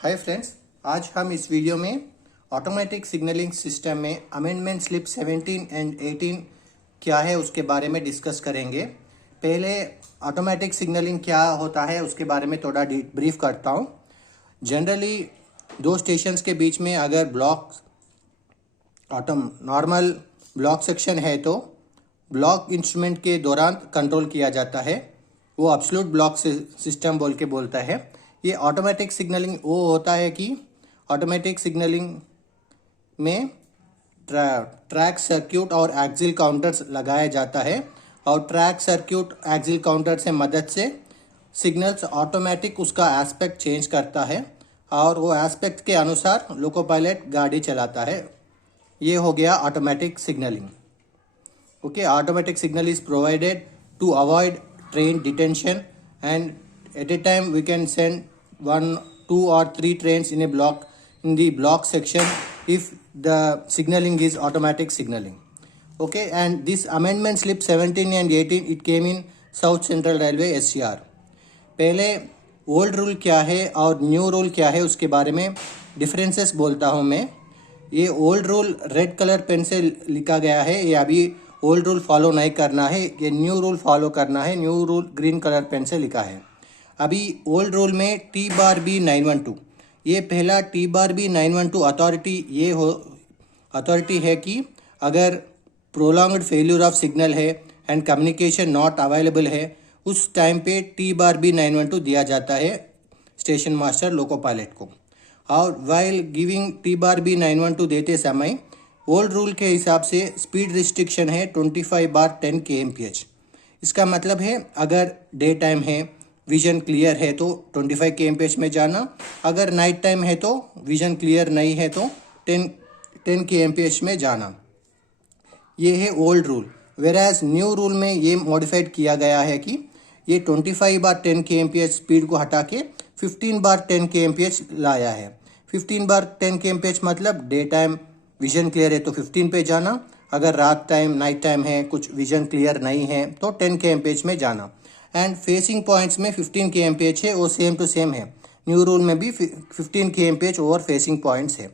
Hi friends, आज हम इस वीडियो में ऑटोमेटिक सिग्नलिंग सिस्टम में अमेंडमेंट स्लिप 17 एंड 18 क्या है उसके बारे में डिस्कस करेंगे। पहले ऑटोमेटिक सिग्नलिंग क्या होता है उसके बारे में थोड़ा ब्रीफ करता हूँ। जनरली दो स्टेशंस के बीच में अगर नॉर्मल ब्लॉक सेक्शन है तो ब्लॉक इंस्ट्रूमेंट के दौरान कंट्रोल किया जाता है, वो एब्सोल्यूट ब्लॉक सिस्टम बोल के बोलता है। ये ऑटोमेटिक सिग्नलिंग वो होता है कि ऑटोमेटिक सिग्नलिंग में ट्रैक सर्किट और एक्सिल काउंटर्स लगाया जाता है और ट्रैक सर्किट एक्सिल काउंटर से मदद से सिग्नल्स ऑटोमेटिक उसका एस्पेक्ट चेंज करता है और वो एस्पेक्ट के अनुसार लोको पायलट गाड़ी चलाता है। ये हो गया automatic signalling. Okay, automatic signal is provided to avoid train detention, and at a time we can send 1, 2 or 3 trains in a block in the block section if the signaling is automatic signaling. Okay, and this amendment slip 17 and 18 it came in South Central Railway SCR. पहले old rule क्या है और new rule क्या है उसके बारे में differences बोलता हूँ मैं। ये old rule red colour pen से लिखा गया है, ये अभी ओल्ड रूल फॉलो नहीं करना है, ये न्यू रूल फॉलो करना है। New rule green colour pen से लिखा है। अभी ओल्ड रूल में T/B 912, ये पहला T/B 912 अथॉरिटी है कि अगर प्रोलॉन्ग्ड फेल्यूर ऑफ सिग्नल है एंड कम्युनिकेशन नॉट अवेलेबल है उस टाइम पे T/B 912 दिया जाता है स्टेशन मास्टर लोको पायलट को। और वाइल गिविंग T/B 912 देते समय ओल्ड रूल के हिसाब से स्पीड रिस्ट्रिक्शन है 25/10 kmph। इसका मतलब है अगर डे टाइम है, विजन क्लियर है तो 25 kmph में जाना, अगर नाइट टाइम है तो विजन क्लियर नहीं है तो 10 kmph में जाना। ये है ओल्ड रूल। वेराज न्यू रूल में ये मॉडिफाइड किया गया है कि ये 25/10 kmph स्पीड को हटा के 15/10 kmph लाया है। 15/10 kmph मतलब डे टाइम विजन क्लियर है तो 15 पे जाना, अगर रात टाइम नाइट टाइम है कुछ विजन क्लियर नहीं है तो 10 kmph में जाना। एंड फेसिंग पॉइंट्स में 15 kmph है, वो सेम टू सेम है। न्यू रूल में भी 15 kmph ओवर फेसिंग पॉइंट्स है।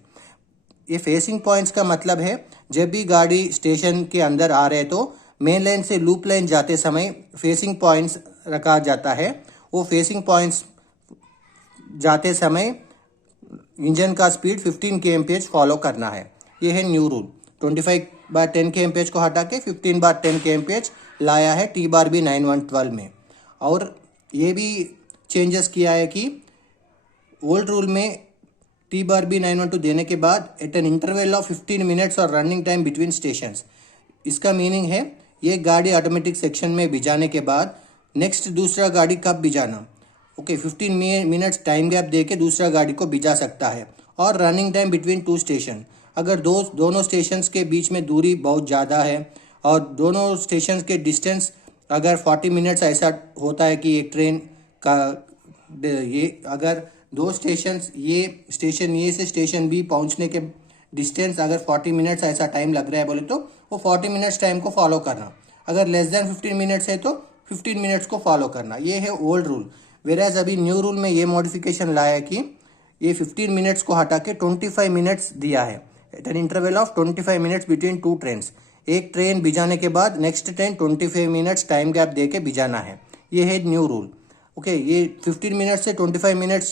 ये फेसिंग पॉइंट्स का मतलब है जब भी गाड़ी स्टेशन के अंदर आ रहे तो मेन लाइन से लूप लाइन जाते समय फेसिंग पॉइंट्स रखा जाता है। वो फेसिंग पॉइंट्स जाते समय इंजन का स्पीड 15 kmph फॉलो करना है। ये है न्यू रूल। 25/10 kmph को हटा के 15/10 kmph लाया है T/B 912 में। और ये भी चेंजेस किया है कि ओल्ड रूल में T/B 912 देने के बाद at an interval of 15 minutes और रनिंग टाइम बिटवीन स्टेशंस। इसका मीनिंग है ये गाड़ी ऑटोमेटिक सेक्शन में भिजाने के बाद नेक्स्ट दूसरा गाड़ी कब भिजाना, ओके 15 मिनट्स टाइम गैप दे के दूसरा गाड़ी को भिजा सकता है। और रनिंग टाइम बिटवीन 2 स्टेशन, अगर दोनों स्टेशंस के बीच में दूरी बहुत ज़्यादा है और दोनों स्टेशंस के डिस्टेंस अगर 40 मिनट्स ऐसा होता है कि एक ट्रेन का ये अगर दो स्टेशंस ये स्टेशन ए से स्टेशन बी पहुंचने के डिस्टेंस अगर 40 मिनट्स ऐसा टाइम लग रहा है बोले तो वो 40 मिनट्स टाइम को फॉलो करना, अगर लेस देन 15 मिनट्स है तो 15 मिनट्स को फॉलो करना। ये है ओल्ड रूल। वेराज अभी न्यू रूल में ये मॉडिफिकेशन लाया है कि ये 15 मिनट्स को हटा के 25 मिनट्स दिया है at an interval of 25 minutes between 2 trains. एक ट्रेन भिजाने के बाद next train 25 minutes time gap दे के भिजाना है। ये है न्यू रूल। ओके, ये 15 मिनट्स से 25 मिनट्स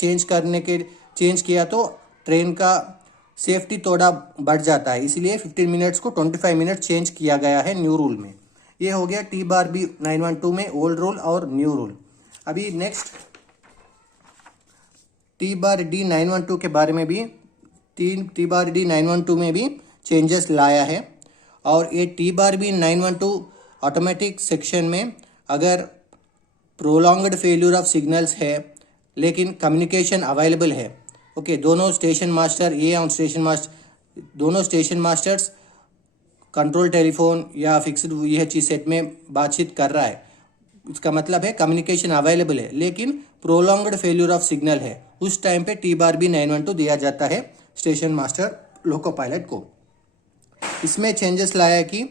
चेंज किया तो ट्रेन का सेफ्टी थोड़ा बढ़ जाता है, इसलिए 15 मिनट्स को 25 मिनट्स चेंज किया गया है न्यू रूल में। ये हो गया T/B 912 में ओल्ड रूल और न्यू रूल। अभी नेक्स्ट T/D 912 के बारे में भी T/D 912 में भी चेंजेस लाया है। और ये T/B 912 ऑटोमेटिक सेक्शन में अगर प्रोलॉन्ग्ड फेल्यूर ऑफ सिग्नल्स है लेकिन कम्युनिकेशन अवेलेबल है, ओके दोनों स्टेशन मास्टर ये और दोनों स्टेशन मास्टर्स कंट्रोल टेलीफोन या फिक्स्ड VHF सेट में बातचीत कर रहा है, इसका मतलब है कम्युनिकेशन अवेलेबल है लेकिन प्रोलॉन्ग्ड फेल्यूर ऑफ सिग्नल है, उस टाइम पे T/B 912 दिया जाता है स्टेशन मास्टर लोको पायलट को। इसमें चेंजेस लाया है कि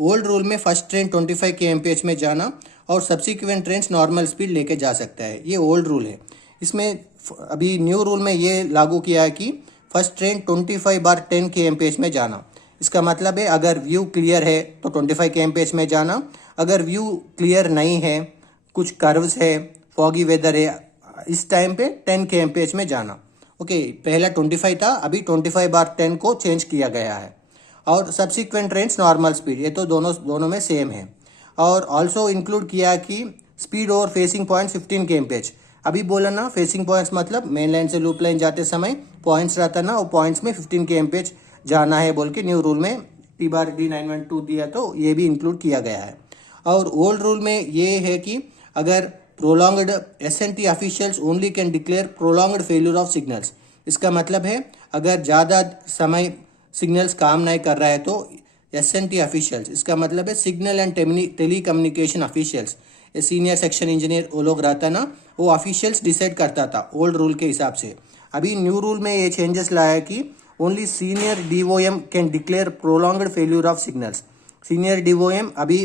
ओल्ड रूल में फर्स्ट ट्रेन 25 kmph में जाना और सब्सिक्वेंट ट्रेन नॉर्मल स्पीड लेके जा सकता है, ये ओल्ड रूल है। इसमें अभी न्यू रूल में ये लागू किया है कि फर्स्ट ट्रेन 25/10 kmph में जाना। इसका मतलब है अगर व्यू क्लियर है तो 25 kmph में जाना, अगर व्यू क्लियर नहीं है, कुछ कर्व्स है, फॉगी वेदर है, इस टाइम पे 10 kmph में जाना। ओके, पहला 25 था, अभी 25/10 को चेंज किया गया है। और सब्सिक्वेंट ट्रेन्स नॉर्मल स्पीड, ये तो दोनों में सेम है। और ऑल्सो इंक्लूड किया कि speed over facing points 15 kmph। अभी बोला ना, फेसिंग पॉइंट्स मतलब मेन लाइन से लूप लाइन जाते समय पॉइंट्स रहता ना, वो पॉइंट्स में 15 kmph जाना है बोल के न्यू रूल में TD 912 दिया, तो ये भी इंक्लूड किया गया है। और ओल्ड रूल में ये है कि अगर prolonged SNT officials only can declare prolonged failure of signals. इसका मतलब है अगर ज़्यादा समय सिग्नल्स काम नहीं कर रहा है तो SNT ऑफिशियल्स, इसका मतलब है signal and telecommunication officials, ये सीनियर सेक्शन इंजीनियर वो लोग रहता ना, वो ऑफिशियल्स डिसाइड करता था ओल्ड रूल के हिसाब से। अभी न्यू रूल में ये चेंजेस लाया है कि only senior DOM can declare prolonged failure of signals. Senior DOM अभी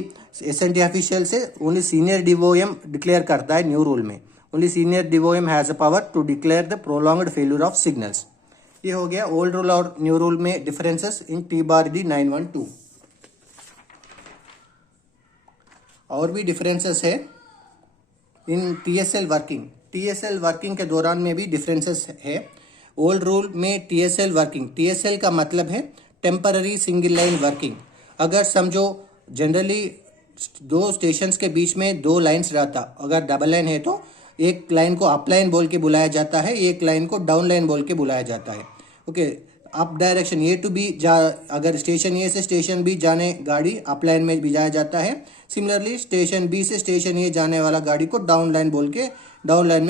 SNT ऑफिशियल से ओनली सीनियर DOM डिक्लेयर करता है न्यू रूल में। Only senior DOM has a power to declare the prolonged failure of signals. ये हो गया old rule और new rule में डिफरेंसेस इन TD 912। और भी डिफरेंसेस है in TSL working. TSL working के दौरान में भी डिफरेंसेस है। ओल्ड रूल में TSL वर्किंग, TSL का मतलब है टेम्पररी सिंगल लाइन वर्किंग। अगर समझो जनरली दो स्टेशंस के बीच में दो लाइंस रहता, अगर डबल लाइन है तो एक लाइन को अप लाइन बोल के बुलाया जाता है, एक लाइन को डाउन लाइन बोल के बुलाया जाता है। Okay, up direction A to B अगर स्टेशन A से स्टेशन B जाने गाड़ी अप लाइन में भिजाया जाता है। सिमिलरली स्टेशन B से स्टेशन A जाने वाला गाड़ी को डाउन लाइन बोल के डाउन लाइन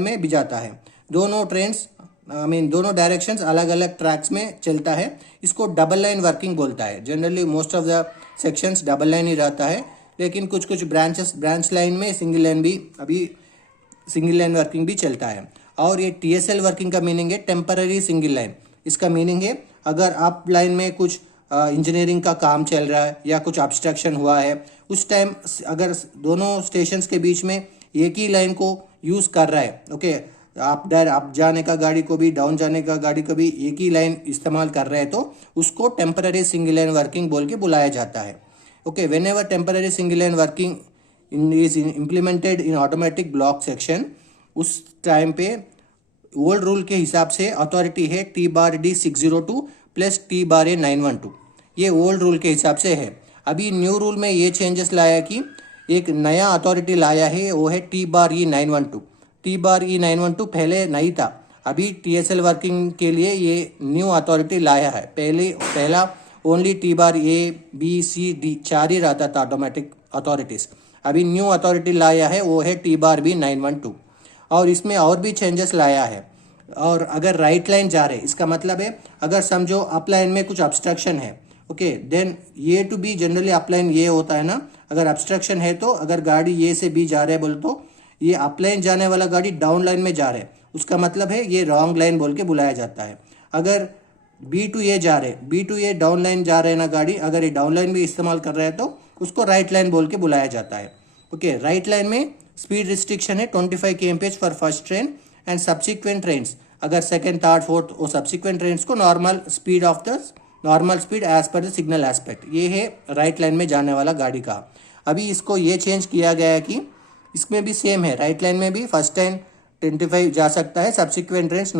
में भिजाता है। दोनों ट्रेन्स दोनों डायरेक्शंस अलग अलग ट्रैक्स में चलता है। इसको डबल लाइन वर्किंग बोलता है। Generally most of the sections double line ही रहता है, लेकिन कुछ ब्रांच लाइन में सिंगल लाइन भी, अभी सिंगल लाइन वर्किंग भी चलता है। और ये TSL वर्किंग का मीनिंग है टेम्पररी सिंगल लाइन। इसका मीनिंग है अगर अप लाइन में कुछ इंजीनियरिंग का काम चल रहा है या कुछ ऑब्स्ट्रक्शन हुआ है, उस टाइम अगर दोनों स्टेशंस के बीच में एक ही लाइन को यूज़ कर रहा है, ओके, अप जाने का गाड़ी को भी डाउन जाने का गाड़ी को भी एक ही लाइन इस्तेमाल कर रहे हैं, तो उसको टेम्पररी सिंगल लाइन वर्किंग बोल के बुलाया जाता है। Okay, when ever temporary single line working is implemented in automatic block section, उस टाइम पे ओल्ड रूल के हिसाब से अथॉरिटी है TD 602 प्लस TA 912। ये ओल्ड रूल के हिसाब से है। अभी न्यू रूल में ये चेंजेस लाया कि एक नया अथॉरिटी लाया है, वो है TE 912। TE 912 पहले नहीं था, अभी TSL वर्किंग के लिए ये न्यू अथॉरिटी लाया है। पहला only A B C D 4 ही रहता था ऑटोमेटिक अथॉरिटीज़। अभी न्यू अथॉरिटी लाया है, वो है TB 912। और इसमें और भी चेंजेस लाया है। और अगर राइट लाइन जा रहे, इसका मतलब है अगर समझो अप लाइन में कुछ ऑब्स्ट्रक्शन है, okay, then A to B generally up line ये होता है ना, अगर ऑब्स्ट्रक्शन है तो अगर गाड़ी A से B जा रहे बोल तो ये अप लाइन जाने वाला गाड़ी डाउन लाइन में जा रहे, उसका मतलब है ये रॉन्ग लाइन बोल के बुलाया जाता है। अगर B to A जा रहे, B to A down line जा रहे ना गाड़ी, अगर ये डाउन लाइन भी इस्तेमाल कर रहे हैं तो उसको राइट लाइन बोल के बुलाया जाता है। ओके, राइट लाइन में स्पीड रिस्ट्रिक्शन है 25 kmph for first train and subsequent trains. अगर सेकंड, थर्ड, फोर्थ और सब्सिक्वेंट ट्रेन्स को normal speed as per the signal aspect, ये है राइट लाइन में जाने वाला गाड़ी का। अभी इसको ये चेंज किया गया है कि इसमें भी सेम है, राइट लाइन में भी फर्स्ट ट्रेन 25 जा सकता है, सब्सिक्वेंट ट्रेन्स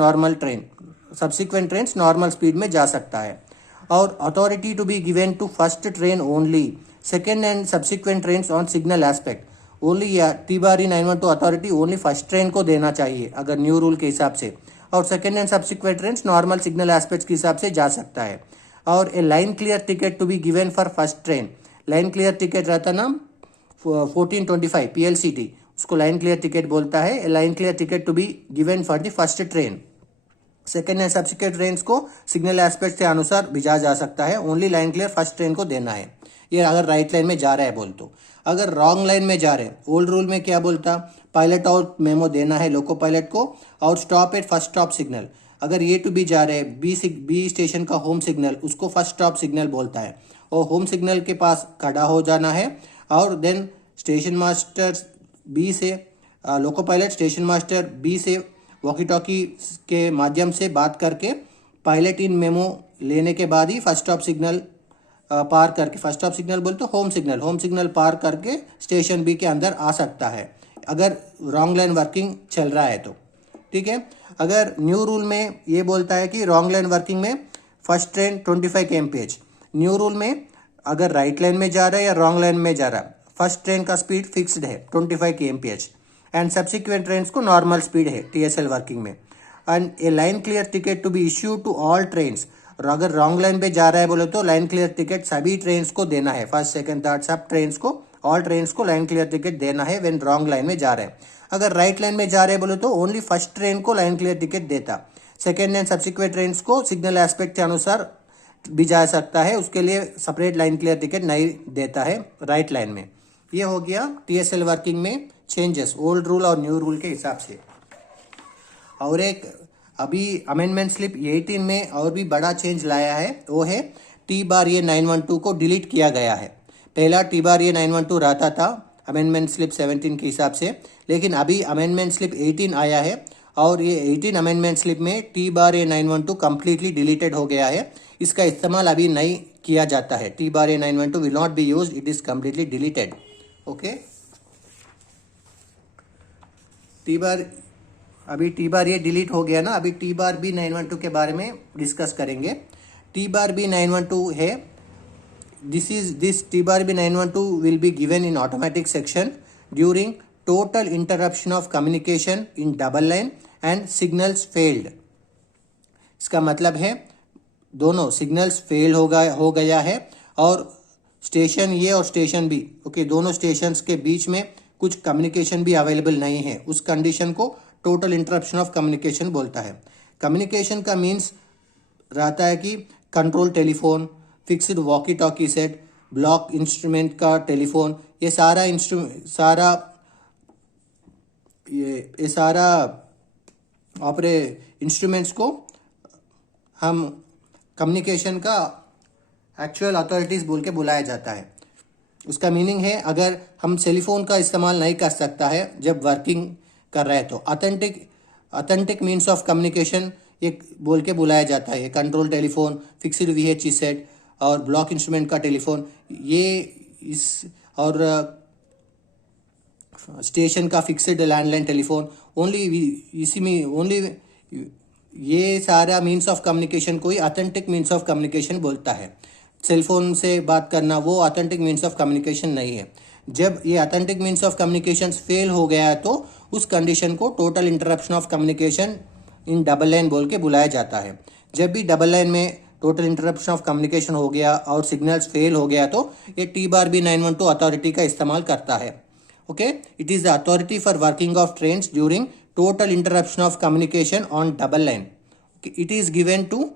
नॉर्मल स्पीड में जा सकता है। और authority to be given to first train only, second and subsequent trains on signal aspect only. TD 912 authority only first train को देना चाहिए अगर न्यू रूल के हिसाब से, और second and subsequent trains normal signal aspects के हिसाब से जा सकता है। और a line clear ticket to be given for first train, line clear ticket रहता ना 1425 PLCT, उसको लाइन क्लियर टिकट बोलता है। A line clear ticket to be given for the first train. Second and subsequent trains को signal aspect के अनुसार भिजा जा सकता है, only line clear first train को देना है, ये अगर राइट लाइन में जा रहा है बोल तो। अगर रॉन्ग लाइन में जा रहे हैं, ओल्ड रूल में क्या बोलता, पायलट आउट मेमो देना है लोको पायलट को, और stop at first stop signal. अगर A to B जा रहे हैं, बी स्टेशन का होम सिग्नल, उसको फर्स्ट स्टॉप सिग्नल बोलता है, और होम सिग्नल के पास खड़ा हो जाना है। और देन स्टेशन मास्टर B से loco pilot station master B से वॉकी टॉकी के माध्यम से बात करके पायलट इन मेमो लेने के बाद ही फर्स्ट स्टॉप सिग्नल पार करके, फर्स्ट स्टॉप सिग्नल बोलते होम सिग्नल पार करके स्टेशन बी के अंदर आ सकता है अगर रॉन्ग लाइन वर्किंग चल रहा है तो। ठीक है, अगर न्यू रूल में ये बोलता है कि रॉन्ग लाइन वर्किंग में first train 25 kmph, new rule में अगर राइट लाइन में जा रहा है या रॉन्ग लाइन में जा रहा है, फर्स्ट ट्रेन का स्पीड फिक्स्ड है 25 kmph एंड सब्सिक्वेंट ट्रेन को नॉर्मल स्पीड है TSL वर्किंग में। And a line clear ticket to be issue to all trains, और अगर रॉन्ग लाइन पे जा रहा है बोले तो लाइन क्लियर टिकट सभी ट्रेन्स को देना है, फर्स्ट सेकंड थर्ड सब ट्रेन्स को, ऑल ट्रेन्स को लाइन क्लियर टिकट देना है व्हेन रॉन्ग लाइन में जा रहे हैं। अगर राइट लाइन में जा रहे हैं बोले तो ओनली फर्स्ट ट्रेन को लाइन क्लियर टिकट देता, सेकेंड एंड सब्सिक्वेंट ट्रेन्स को सिग्नल एस्पेक्ट के अनुसार भी जा सकता है, उसके लिए सेपरेट लाइन क्लियर टिकट नहीं देता है राइट लाइन में। ये हो गया TSL वर्किंग में चेंजेस ओल्ड रूल और न्यू रूल के हिसाब से। और एक अभी अमेंडमेंट स्लिप 18 में और भी बड़ा चेंज लाया है, वो है T/A 912 को डिलीट किया गया है। पहला T/A 912 रहता था अमेंडमेंट स्लिप 17 के हिसाब से, लेकिन अभी अमेंडमेंट स्लिप 18 आया है और ये 18 अमेंडमेंट स्लिप में T/A 912 कम्प्लीटली डिलीटेड हो गया है। इसका इस्तेमाल अभी नहीं किया जाता है। T/A 912 will not be used, it is completely deleted. Okay, अभी T/A डिलीट हो गया ना, अभी T/B 912 के बारे में डिस्कस करेंगे। T/B 912 है, this T/B 912 will be given in automatic section during total interruption of communication in double line and signals failed. इसका मतलब है दोनों सिग्नल्स फेल हो गया है और स्टेशन ए और स्टेशन बी, ओके, दोनों स्टेशंस के बीच में कुछ कम्युनिकेशन भी अवेलेबल नहीं है, उस कंडीशन को टोटल इंटरप्शन ऑफ कम्युनिकेशन बोलता है। कम्युनिकेशन का मीन्स रहता है कि control telephone, fixed walkie talkie set, block instrument का टेलीफोन, ये सारा इंस्ट्रूमेंट्स को हम कम्युनिकेशन का एक्चुअल अथॉरिटीज बोल के बुलाया जाता है। उसका मीनिंग है अगर हम टेलीफोन का इस्तेमाल नहीं कर सकता है जब वर्किंग कर रहे हैं तो ऑथेंटिक मीन्स ऑफ कम्युनिकेशन एक बोल के बुलाया जाता है। Control telephone, fixed VHE set और ब्लॉक इंस्ट्रूमेंट का टेलीफोन, ये इस और स्टेशन का फिक्स्ड लैंडलाइन टेलीफोन, ये सारा मीन्स ऑफ कम्युनिकेशन को ही ऑथेंटिक मीन्स ऑफ कम्युनिकेशन बोलता है। सेलफोन से बात करना वो ऑथेंटिक मीन्स ऑफ कम्युनिकेशन नहीं है। जब ये authentic means of communication fail हो गया है तो उस कंडीशन को total interruption of communication in double line बोल के बुलाया जाता है। जब भी डबल लाइन में टोटल इंटरप्शन ऑफ कम्युनिकेशन हो गया और सिग्नल्स फेल हो गया तो ये T/B 912 अथॉरिटी का इस्तेमाल करता है। Okay, it is the authority for working of trains during total interruption of communication on double line. It is given to,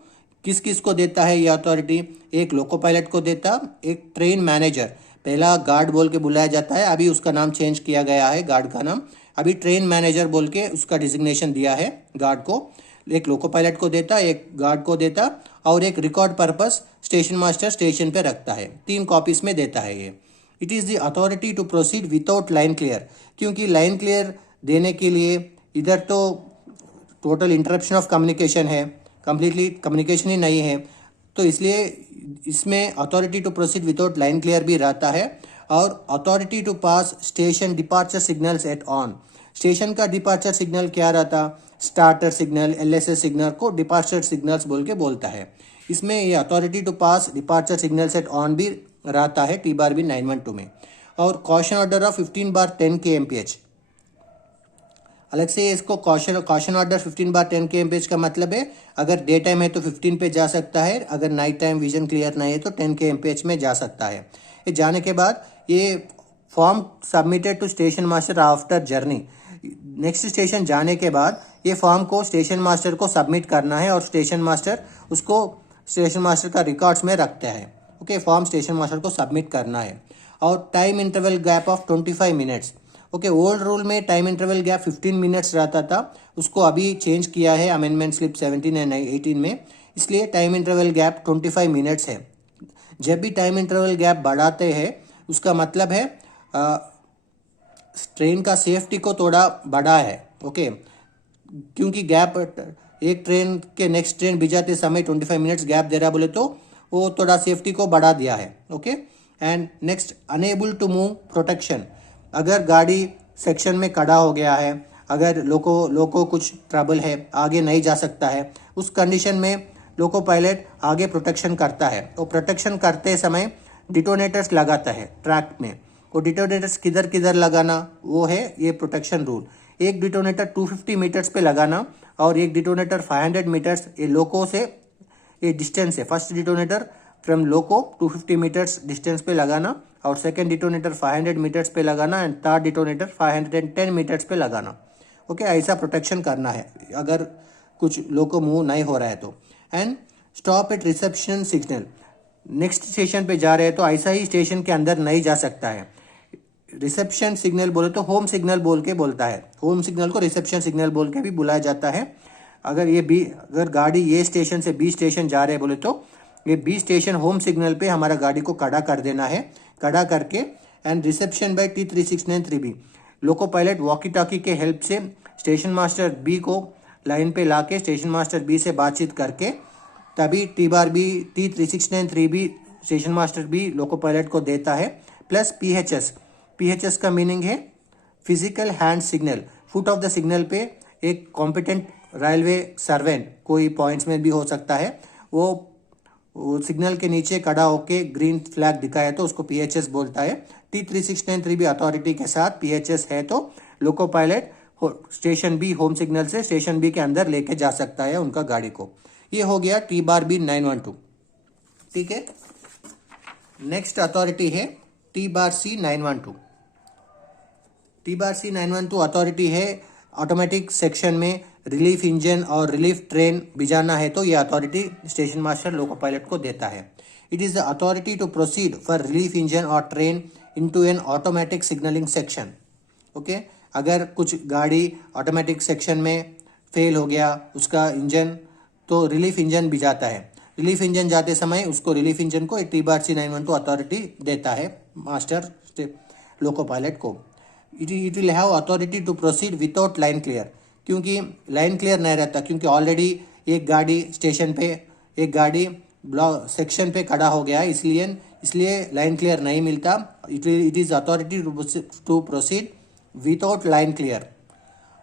किस किस को देता है ये अथॉरिटी? एक लोको पायलट को देता, एक ट्रेन मैनेजर, पहला गार्ड बोल के बुलाया जाता है, अभी उसका नाम चेंज किया गया है, गार्ड का नाम अभी ट्रेन मैनेजर बोल के उसका डिजिग्नेशन दिया है गार्ड को। एक लोको पायलट को देता, एक गार्ड को देता और एक record purpose station master station पे रखता है। 3 कॉपीज में देता है ये। It is the authority to proceed without line clear, क्योंकि लाइन क्लियर देने के लिए इधर तो टोटल इंटरप्शन ऑफ कम्युनिकेशन है, कम्प्लीटली कम्युनिकेशन ही नहीं है, तो इसलिए इसमें authority to proceed without line clear भी रहता है। और authority to pass station departure signals at on, station का डिपार्चर सिग्नल क्या रहता? स्टार्टर सिग्नल, LSS सिग्नल को डिपार्चर सिग्नल्स बोल के बोलता है। इसमें ये authority to pass departure signals at on भी रहता है T/B 912 में। और कॉशन ऑर्डर ऑफ 15/10 kmph, अलग से इसको कॉशन ऑर्डर 15/10 kmph का मतलब है अगर डे टाइम है तो 15 पे जा सकता है, अगर नाइट टाइम विजन क्लियर नहीं है तो 10 kmph में जा सकता है। ये जाने के बाद ये form submitted to station master after journey, next station जाने के बाद ये फॉर्म को स्टेशन मास्टर को सबमिट करना है और स्टेशन मास्टर उसको स्टेशन मास्टर का रिकॉर्ड्स में रखते हैं। ओके, फॉर्म स्टेशन मास्टर को सबमिट करना है। और time interval gap of 25 minutes. Okay, old rule में टाइम इंटरवल गैप 15 मिनट्स रहता था, उसको अभी चेंज किया है अमेंडमेंट स्लिप 17 एंड 18 में, इसलिए टाइम इंटरवल गैप 25 मिनट्स है। जब भी टाइम इंटरवल गैप बढ़ाते हैं उसका मतलब है ट्रेन का सेफ्टी को थोड़ा बढ़ा है, ओके, क्योंकि गैप एक ट्रेन के नेक्स्ट ट्रेन भिजाते समय 25 मिनट्स गैप दे रहा बोले तो वो थोड़ा सेफ्टी को बढ़ा दिया है, okay. And next, unable to move protection, अगर गाड़ी सेक्शन में खड़ा हो गया है, अगर लोको कुछ ट्रबल है, आगे नहीं जा सकता है, उस कंडीशन में लोको पायलट आगे प्रोटेक्शन करता है। वो प्रोटेक्शन करते समय डिटोनेटर्स लगाता है ट्रैक में। वो डिटोनेटर्स किधर किधर लगाना, वो है ये प्रोटेक्शन रूल। एक डिटोनेटर 250 मीटर्स पे लगाना और एक डिटोनेटर 500 मीटर्स, ये लोको से ये डिस्टेंस है। First detonator from loco 250 meters distance पे लगाना और सेकेंड डिटोनेटर 500 मीटर्स पे लगाना एंड थर्ड डिटोनेटर 510 मीटर्स पे लगाना, ओके। ऐसा प्रोटेक्शन करना है अगर कुछ लोको मूव नहीं हो रहा है तो। And stop at reception signal, next station पे जा रहे हैं तो ऐसा ही स्टेशन के अंदर नहीं जा सकता है। रिसेप्शन सिग्नल बोले तो होम सिग्नल बोल के बोलता है, होम सिग्नल को रिसेप्शन सिग्नल बोल के भी बुलाया जाता है। अगर गाड़ी ये स्टेशन से बी स्टेशन जा रहे हैं बोले तो ये बी स्टेशन होम सिग्नल पे हमारा गाड़ी को खड़ा कर देना है, खड़ा करके and reception by T3693B, loco pilot walkie talkie के हेल्प से स्टेशन मास्टर बी को लाइन पे लाके स्टेशन मास्टर बी से बातचीत करके तभी T3693B station master B loco pilot को देता है। प्लस PHS का मीनिंग है physical hand signal. Foot of the signal पे एक कॉम्पिटेंट रेलवे सर्वेंट, कोई पॉइंट्स में भी हो सकता है, वो सिग्नल के नीचे खड़ा होके ग्रीन फ्लैग दिखाए तो उसको PHS बोलता है। T3693B अथॉरिटी के साथ PHS है तो loco pilot station B home signal से स्टेशन बी के अंदर लेके जा सकता है उनका गाड़ी को। ये हो गया TB 912, ठीक है। नेक्स्ट अथॉरिटी है TC 912। TC 912 अथॉरिटी है ऑटोमेटिक सेक्शन में रिलीफ इंजन और रिलीफ ट्रेन भिजाना है तो ये authority station master loco pilot को देता है। It is the authority to proceed for relief engine और train into an automatic signalling section, okay. अगर कुछ गाड़ी ऑटोमेटिक सेक्शन में फेल हो गया उसका इंजन, तो रिलीफ इंजन भिजाता है। रिलीफ इंजन जाते समय उसको रिलीफ इंजन को TC 912 अथॉरिटी देता है मास्टर लोको पायलट को। It will have authority to proceed without line clear, क्योंकि लाइन क्लियर नहीं रहता, क्योंकि ऑलरेडी एक गाड़ी स्टेशन पे, एक गाड़ी ब्लॉक सेक्शन पे खड़ा हो गया, इसलिए लाइन क्लियर नहीं मिलता। It is authority to proceed without line clear.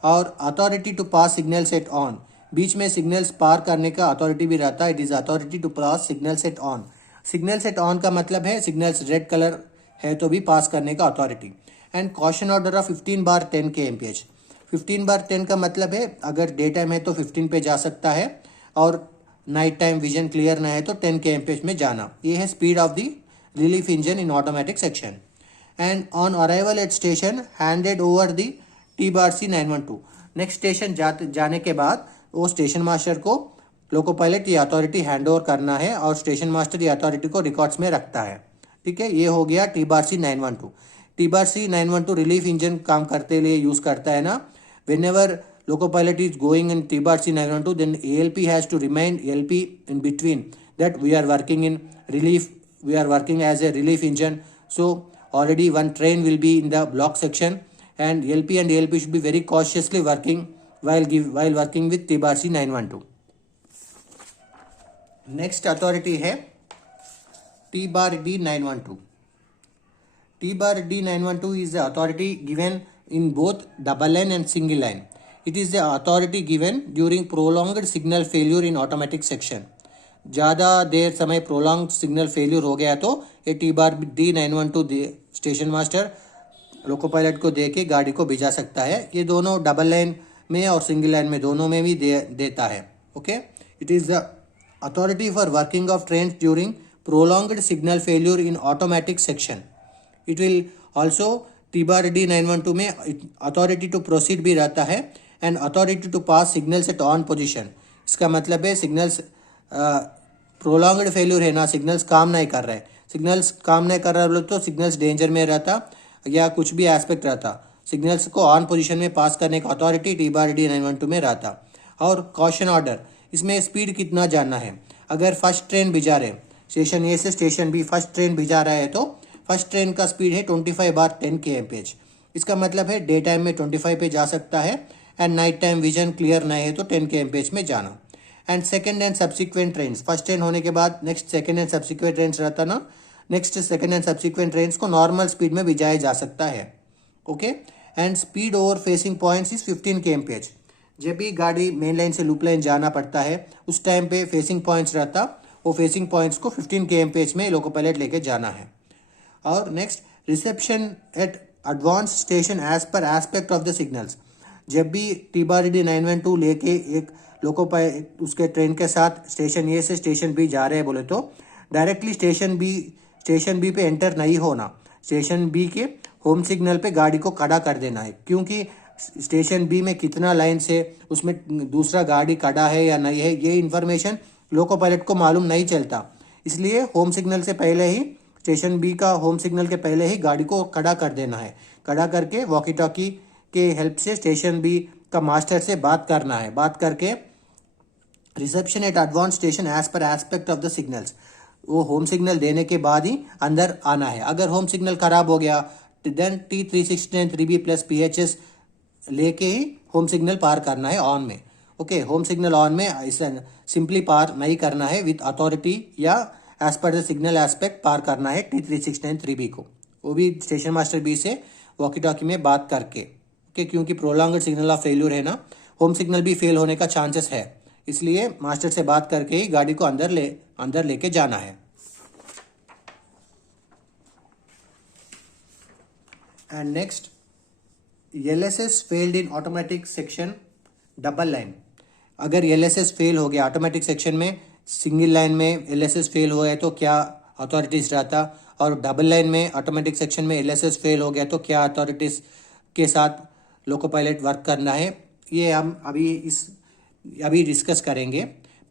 और authority to pass signal set on, बीच में सिग्नल्स पार करने का अथॉरिटी भी रहता है। It is authority to pass signal set on. Signal set on का मतलब है सिग्नल्स रेड कलर है तो भी पास करने का authority. And caution order of 15/10 kmph, 15/10 का मतलब है अगर डे टाइम है तो 15 पे जा सकता है और नाइट टाइम विजन क्लियर ना है तो 10 kmph में जाना। ये है speed of the relief engine in automatic section. And on arrival at station handed over the TC 912, next station जाने के बाद वो स्टेशन मास्टर को लोको पायलट ये अथॉरिटी हैंड ओवर करना है और स्टेशन मास्टर ये अथॉरिटी को रिकॉर्ड्स में रखता है, ठीक है। ये हो गया TC 912। TC 912 रिलीफ इंजन काम करते लिए यूज करता है ना। whenever loco pilot is going in TC 912, then ALP has to remind LP in between that we are working in relief, we are working as a relief engine. So already one train will be in the block section and LP and ALP should be very cautiously working while working with TC 912. Next authority है TD 912. TD 912 is the authority given in both double line and single line. It is the authority given during prolonged signal failure in automatic section. ज़्यादा देर समय prolonged signal failure हो गया तो ये TD 912 station master loco pilot को दे के गाड़ी को भिजा सकता है। ये दोनों डबल लाइन में और सिंगल लाइन में दोनों में भी देता है, okay. It is the authority for working of train during prolonged signal failure in automatic section. It will also TD 912 में अथॉरिटी टू प्रोसीड भी रहता है and authority to pass signals at on position. इसका मतलब है signals prolonged failure है ना, signals काम नहीं कर रहे, सिग्नल्स काम नहीं कर रहा बोले तो सिग्नल्स डेंजर में रहता या कुछ भी एस्पेक्ट रहता, सिग्नल्स को ऑन पोजीशन में पास करने का अथॉरिटी TD 912 में रहता। और कॉशन ऑर्डर, इसमें स्पीड कितना जानना है। अगर फर्स्ट ट्रेन भिजा रहे स्टेशन ए से स्टेशन बी, फर्स्ट ट्रेन भिजा रहा है तो फर्स्ट ट्रेन का स्पीड है 25/10 kmph। इसका मतलब है डे टाइम में 25 पे जा सकता है and night time vision clear नहीं है तो 10 kmph में जाना। And second and subsequent train, first train होने के बाद next second and subsequent train रहता ना, next second and subsequent train को नॉर्मल स्पीड में भिजाया जा सकता है। Okay, and speed over facing points is 15 kmph। जब भी गाड़ी मेन लाइन से लूप लाइन जाना पड़ता है उस टाइम पे फेसिंग पॉइंट्स रहता, वो फेसिंग पॉइंट्स को 15 kmph में लोको पायलट लेके जाना है। और next, reception at advance station as per aspect of the signals. जब भी TBRD 912 लेके एक लोको पायलट उसके ट्रेन के साथ स्टेशन ए से स्टेशन बी जा रहे हैं बोले तो डायरेक्टली स्टेशन बी पे एंटर नहीं होना, स्टेशन बी के होम सिग्नल पे गाड़ी को खड़ा कर देना है, क्योंकि स्टेशन बी में कितना लाइन से उसमें दूसरा गाड़ी खड़ा है या नहीं है ये इन्फॉर्मेशन लोको पायलट को मालूम नहीं चलता। इसलिए होम सिग्नल से पहले ही, स्टेशन बी का होम सिग्नल के पहले ही गाड़ी को खड़ा कर देना है। खड़ा करके वॉकी टॉकी के हेल्प से स्टेशन बी का मास्टर से बात करना है, बात करके reception at advance station as per aspect of the signals, वो होम सिग्नल देने के बाद ही अंदर आना है। अगर होम सिग्नल खराब हो गया then T369 3B plus PHS लेके ही होम सिग्नल पार करना है ऑन में। ओके, होम सिग्नल ऑन में ऐसा सिंपली पार नहीं करना है, विथ अथॉरिटी या as per the signal aspect पार करना है T369 3B को, वो भी स्टेशन मास्टर बी से वॉकी टॉकी में बात करके। ओके, क्योंकि प्रोलॉन्ग्ड सिग्नल ऑफ फेल्यूर है ना, होम सिग्नल भी फेल होने का चांसेस है, इसलिए मास्टर से बात करके ही गाड़ी को अंदर लेके जाना है। And next, LSS failed in automatic section double line. अगर LSS फेल हो गया ऑटोमेटिक सेक्शन में, सिंगल लाइन में LSS फेल हुआ है तो क्या अथॉरिटीज रहता, और डबल लाइन में ऑटोमेटिक सेक्शन में LSS फेल हो गया तो क्या अथॉरिटीज के साथ लोको पायलट वर्क करना है, ये हम अभी डिस्कस करेंगे।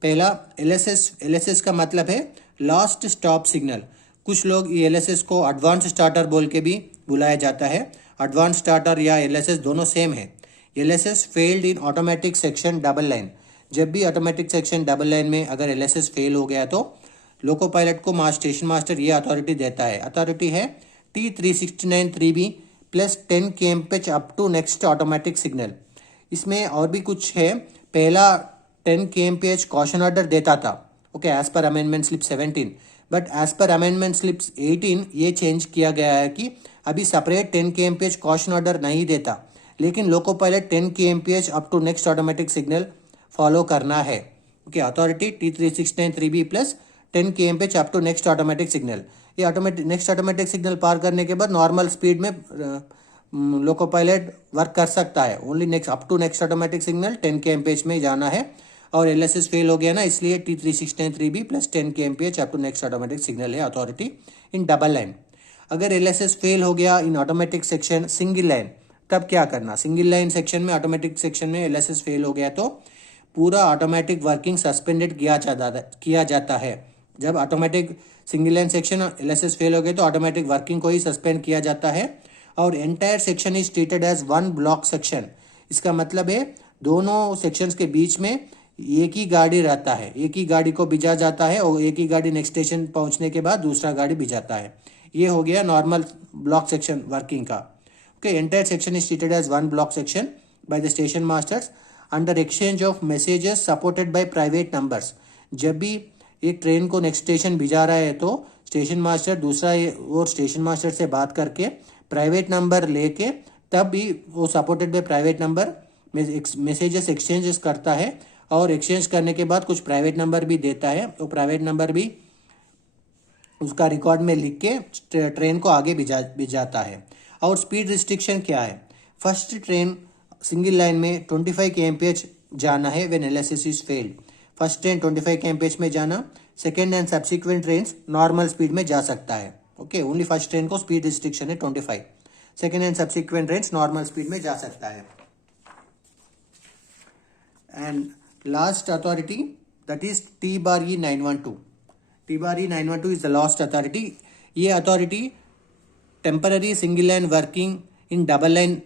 पहला, LSS का मतलब है लास्ट स्टॉप सिग्नल। कुछ लोग ये LSS को एडवांस स्टार्टर बोल के भी बुलाया जाता है। एडवांस स्टार्टर या LSS दोनों सेम है। LSS failed in automatic section double line. जब भी ऑटोमेटिक सेक्शन डबल लाइन में अगर LSS फेल हो गया तो लोको पायलट को स्टेशन मास्टर ये अथॉरिटी देता है, अथॉरिटी है T369 3B plus 10 kmph up to next automatic signal. इसमें और भी कुछ है। पहला 10 kmph कॉशन ऑर्डर देता था, okay, as per amendment slip 17, but as per amendment slip 18 ये चेंज किया गया है कि अभी सेपरेट 10 kmph कॉशन ऑर्डर नहीं देता, लेकिन loco pilot 10 kmph up to next automatic signal follow करना है। Okay, authority T369 3B plus 10 kmph up to next automatic signal. ये नेक्स्ट ऑटोमेटिक सिग्नल पार करने के बाद नॉर्मल स्पीड में लोको पायलट वर्क कर सकता है। Only next up to next automatic signal 10 kmph में जाना है, और LSS फेल हो गया ना, इसलिए T369 3B plus 10 kmph up to next automatic signal है अथॉरिटी इन डबल लाइन। अगर LSS फेल हो गया in automatic section single line, तब क्या करना? सिंगल लाइन सेक्शन में, ऑटोमेटिक सेक्शन में LSS फेल हो गया तो पूरा ऑटोमेटिक वर्किंग सस्पेंडेड किया जाता है। जब automatic single line section LSS fail हो गए तो ऑटोमेटिक वर्किंग को ही सस्पेंड किया जाता है, और entire section is treated as one block section. इसका मतलब है दोनों सेक्शंस के बीच में एक ही गाड़ी रहता है, एक ही गाड़ी को भिजा जाता है, और एक ही गाड़ी नेक्स्ट स्टेशन पहुंचने के बाद दूसरा गाड़ी भिजाता है। ये हो गया नॉर्मल ब्लॉक सेक्शन वर्किंग का। Okay, entire section is treated as one block section by the station masters under exchange of messages supported by private numbers. जब भी एक ट्रेन को नेक्स्ट स्टेशन भिजा रहा है तो स्टेशन मास्टर दूसरा और स्टेशन मास्टर से बात करके प्राइवेट नंबर लेके तब भी वो supported by private number messages exchanges करता है, और एक्सचेंज करने के बाद कुछ प्राइवेट नंबर भी देता है, तो प्राइवेट नंबर भी उसका रिकॉर्ड में लिख के ट्रेन को आगे भिजाता है। और स्पीड रिस्ट्रिक्शन क्या है? फर्स्ट ट्रेन सिंगल लाइन में 25 kmph जाना है when LSS is failed. First train 25 kmph में जाना, second and subsequent train normal speed में जा सकता है। ओके, ओनली फर्स्ट ट्रेन को स्पीड रिस्ट्रिक्शन है 25, second and subsequent train normal speed में जा सकता है। And last authority that is TBRE 912। TBRE 912 is the last authority. ये authority temporary single line working in double line,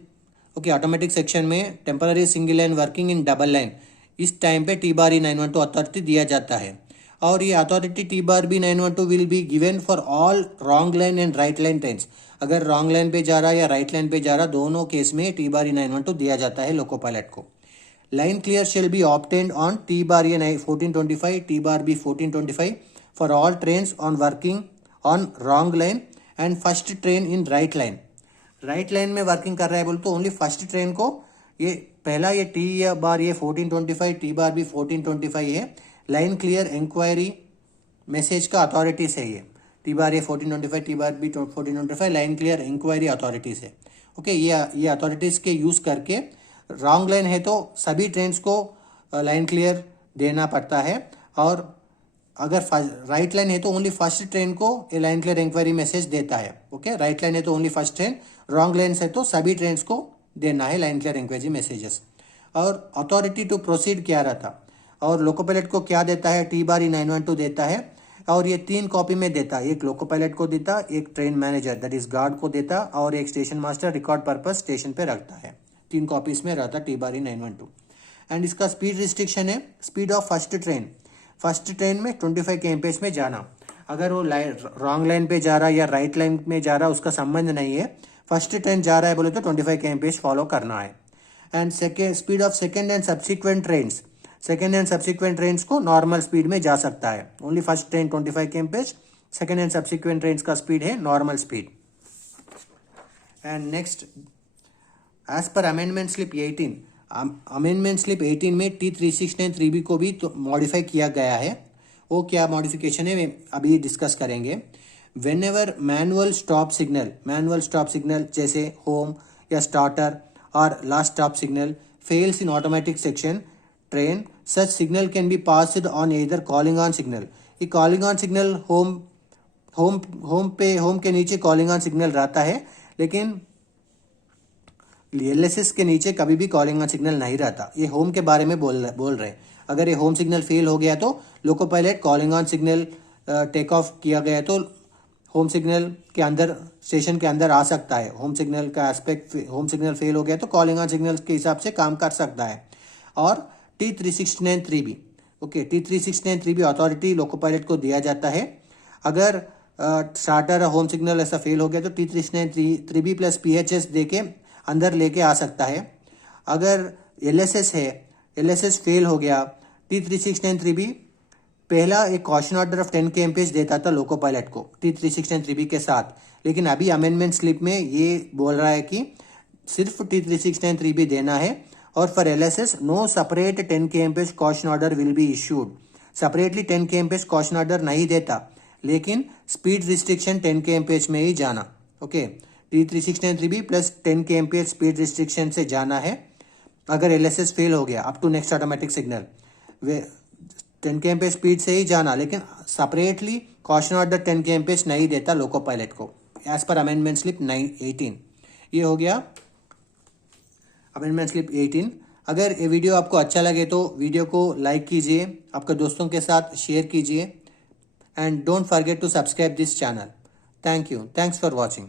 okay, automatic section में temporary single line working in double line, इस time पे TBRE 912 authority दिया जाता है। और ये authority TBRE 912 will be given for all wrong line and right line trains. अगर wrong line पे जा रहा है या राइट लाइन पे जा रहा, दोनों केस में टी बार ई 912 दिया जाता है लोको पायलट को। Line clear shall be obtained on T bar A 1425, T bar B 1425 for all trains on working on wrong line and first train in right line. Right line में working कर रहा है बोल तो only first train को, ये पहला ये टी बार ये 1425, टी बार भी 1425 है। लाइन क्लियर इंक्वायरी मैसेज का अथॉरिटीज है ये। टी बार ये 1425, टी बार भी 1425 लाइन क्लियर इंक्वायरी अथॉरिटीज है। ओके, ये अथॉरिटीज के यूज़ करके रॉन्ग लाइन है तो सभी ट्रेन्स को लाइन क्लियर देना पड़ता है, और अगर राइट लाइन है तो ओनली फर्स्ट ट्रेन को ये लाइन क्लियर इंक्वायरी मैसेज देता है। ओके, राइट लाइन है तो only first train, wrong line है तो सभी ट्रेन्स को देना है लाइन क्लियर इंक्वायरी मैसेजेस। और अथॉरिटी टू प्रोसीड क्या रहता, और लोको पायलट को क्या देता है, टी बार ई 912 देता है, और ये 3 कॉपी में देता है। एक लोको पायलट को देता, एक train manager that is guard को देता, और एक station master record purpose station पे रखता है। 3 कॉपीज में रहता टी बार ई 912। एंड इसका स्पीड रिस्ट्रिक्शन है, स्पीड ऑफ फर्स्ट ट्रेन में 25 kmph में जाना। अगर वो रॉन्ग लाइन पे जा रहा है या राइट लाइन में जा रहा है उसका संबंध नहीं है, फर्स्ट ट्रेन जा रहा है बोले तो 25 kmph फॉलो करना है। And speed of second and subsequent trains को नॉर्मल स्पीड में जा सकता है। Only first train 25 kmph, second and subsequent trains का स्पीड है normal speed. And next, as per amendment slip 18, amendment slip 18 में T3693B को भी तो मॉडिफाई किया गया है। वो क्या मॉडिफिकेशन है अभी डिस्कस करेंगे। When ever manual stop signal जैसे होम या स्टार्टर और last stop signal fails in automatic section train, such signal can be passed on either calling on signal. ये कॉलिंग ऑन सिग्नल होम के नीचे calling on signal रहता है, लेकिन LSS के नीचे कभी भी कॉलिंग ऑन सिग्नल नहीं रहता। ये होम के बारे में बोल रहे हैं। अगर ये होम सिग्नल फेल हो गया तो loco pilot calling on signal take off किया गया तो होम सिग्नल के अंदर, स्टेशन के अंदर आ सकता है। होम सिग्नल का एस्पेक्ट, होम सिग्नल फेल हो गया तो कॉलिंग ऑन सिग्नल के हिसाब से काम कर सकता है। और T3693B, ओके, T3693B अथॉरिटी लोको पायलट को दिया जाता है। अगर स्टार्टर होम सिग्नल ऐसा फेल हो गया तो T3693B प्लस PHS दे के अंदर लेके आ सकता है। अगर LSS फेल हो गया, T3693B पहला एक कॉशन ऑर्डर ऑफ 10 kmph देता था लोको पायलट को T3693B के साथ, लेकिन अभी अमेंडमेंट स्लिप में ये बोल रहा है कि सिर्फ T3693B देना है, और for LSS no separate 10 kmph caution order will be issued. Separately 10 kmph caution order नहीं देता, लेकिन स्पीड रिस्ट्रिक्शन 10 kmph में ही जाना। Okay, T3693B plus 10 kmph speed restriction से जाना है। अगर LSS फेल हो गया up to next automatic signal, वे 10 kmph स्पीड से ही जाना, लेकिन सेपरेटली कॉशन ऑर्डर 10 kmph नहीं देता लोको पायलट को, एज पर अमेंडमेंट स्लिप 18। ये हो गया अमेंडमेंट स्लिप 18। अगर ये वीडियो आपको अच्छा लगे तो वीडियो को लाइक कीजिए, आपके दोस्तों के साथ शेयर कीजिए, and don't forget to subscribe this channel. Thank you, thanks for watching.